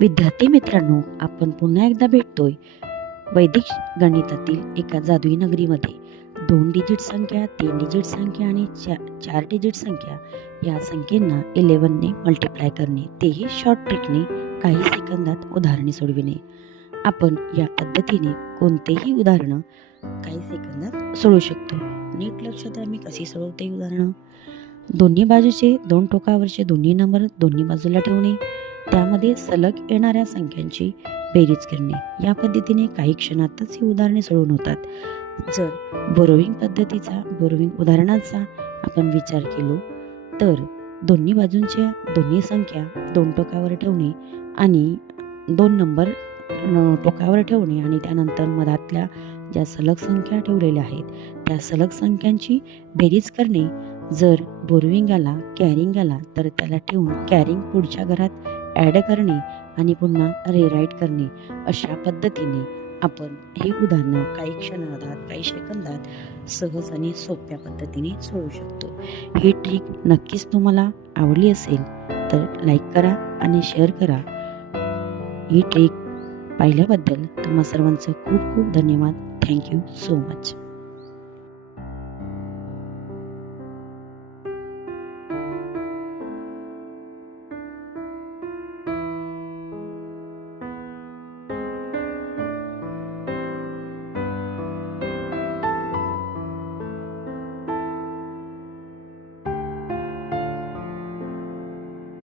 विद्यार्थी मित्रांनो, आपण पुन्हा एकदा भेटतोय वैदिक गणितातील एका जादुई नगरीमध्ये. 2 डिजिट संख्या, 3 डिजिट संख्या आणि 4 डिजिट संख्या या संख्येंना 11 ने मल्टिप्लाय करणे, तेही शॉर्ट ट्रिकने काही सेकंदात उदाहरणे सोडविणे. आपण या पद्धतीने कोणतेही उदाहरण काही सेकंदात सोडवू शकतो. नीट लक्ष द्या मी कशी सोडवते उदाहरण. दोन्ही बाजूचे 2 टोकावरचे दोन्ही नंबर दोन्ही बाजूला ठेवणे, त्यामध्ये सलग येणाऱ्या संख्यांची बेरीज करणे. या पद्धतीने काही क्षणातच ही उदाहरणे सोडवून होतात. जर बोरोविंग उदाहरणाचा आपण विचार केलो तर दोन्ही बाजूंच्या दोन्ही संख्या 2 टोकावर ठेवणे आणि 2 नंबर टोकावर ठेवणे आणि त्यानंतर मधातल्या ज्या सलग संख्या ठेवलेल्या आहेत त्या सलग संख्यांची बेरीज करणे. जर बोरोविंग आला, कॅरिंग आला तर त्याला ठेवून कॅरिंग पुढच्या घरात ॲड करणे आणि पुन्हा रिराईट करणे. अशा पद्धतीने आपण हे उदाहरण काही क्षणात, काही सेकंदात सहज आणि सोप्या पद्धतीने सोडवू शकतो. ही ट्रिक नक्कीच तुम्हाला आवडली असेल तर लाईक करा आणि शेअर करा. ही ट्रिक पाहिल्याबद्दल तुम्हा सर्वांचं खूप खूप धन्यवाद. Thank you so much.